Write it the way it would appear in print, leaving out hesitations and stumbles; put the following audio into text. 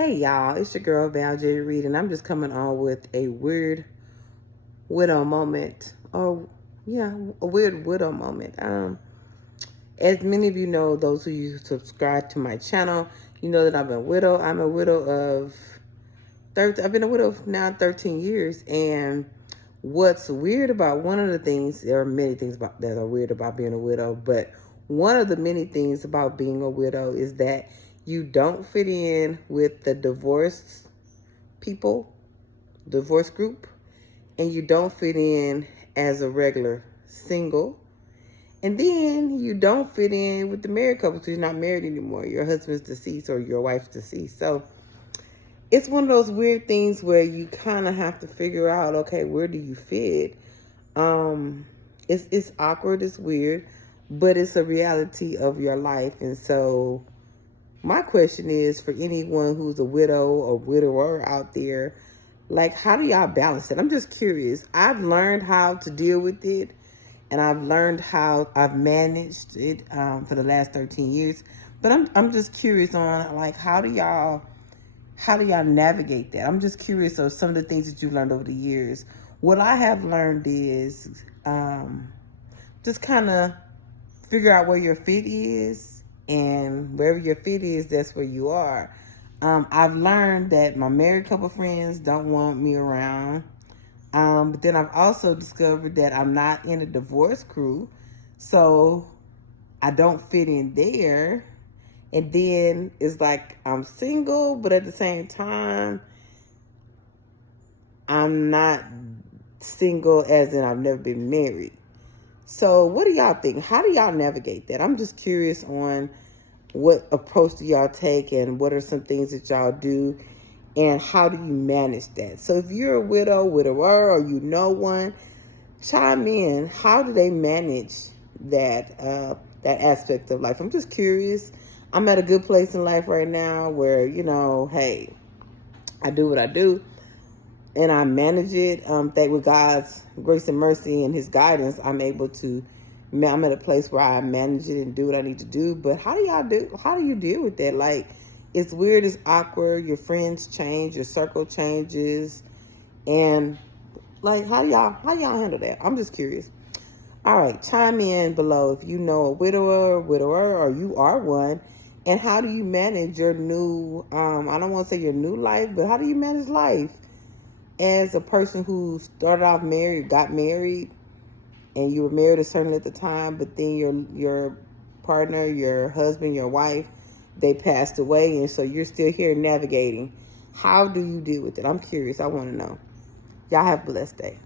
Hey y'all, it's your girl Val J. Reed, and I'm just coming on with a weird widow moment. Oh, yeah, a weird widow moment. As many of you know, those who you subscribe to my channel, you know that I'm a widow. I'm a widow of I've been a widow for now 13 years, and what's weird about one of the things, there are many things that are weird about being a widow, but one of the many things about being a widow is that you don't fit in with the divorced people, divorce group, and you don't fit in as a regular single. And then you don't fit in with the married couple because you're not married anymore. Your husband's deceased or your wife's deceased. So it's one of those weird things where you kind of have to figure out, okay, where do you fit? It's awkward, it's weird, but it's a reality of your life. And so my question is for anyone who's a widow or widower out there, like, how do y'all balance it? I'm just curious. I've learned how to deal with it, and I've learned how I've managed it for the last 13 years. But I'm just curious on, like, how do y'all navigate that? I'm just curious of some of the things that you've learned over the years. What I have learned is just kind of figure out where your fit is, and wherever your fit is, that's where you are. I've learned that my married couple friends don't want me around. But then I've also discovered that I'm not in a divorce crew, so I don't fit in there. And then it's like I'm single, but at the same time, I'm not single as in I've never been married. So what do y'all think? How do y'all navigate that? I'm just curious on what approach do y'all take, and what are some things that y'all do, and how do you manage that? So if you're a widow, widower, or you know one, chime in. How do they manage that that aspect of life? I'm just curious. I'm at a good place in life right now where, hey, I do what I do and I manage it. Thank with God's grace and mercy and his guidance, I'm at a place where I manage it and do what I need to do. But how do you deal with that? Like, it's weird, it's awkward, your friends change, your circle changes, and like, how y'all handle that? I'm just curious. All right, chime in below if you know a widower, or you are one, and how do you manage your new, I don't want to say your new life, but how do you manage life as a person who started off married, got married, and you were married a certain at the time, but then your partner, your husband, your wife, they passed away, and so you're still here navigating. How do you deal with it? I'm curious. I want to know. Y'all have a blessed day.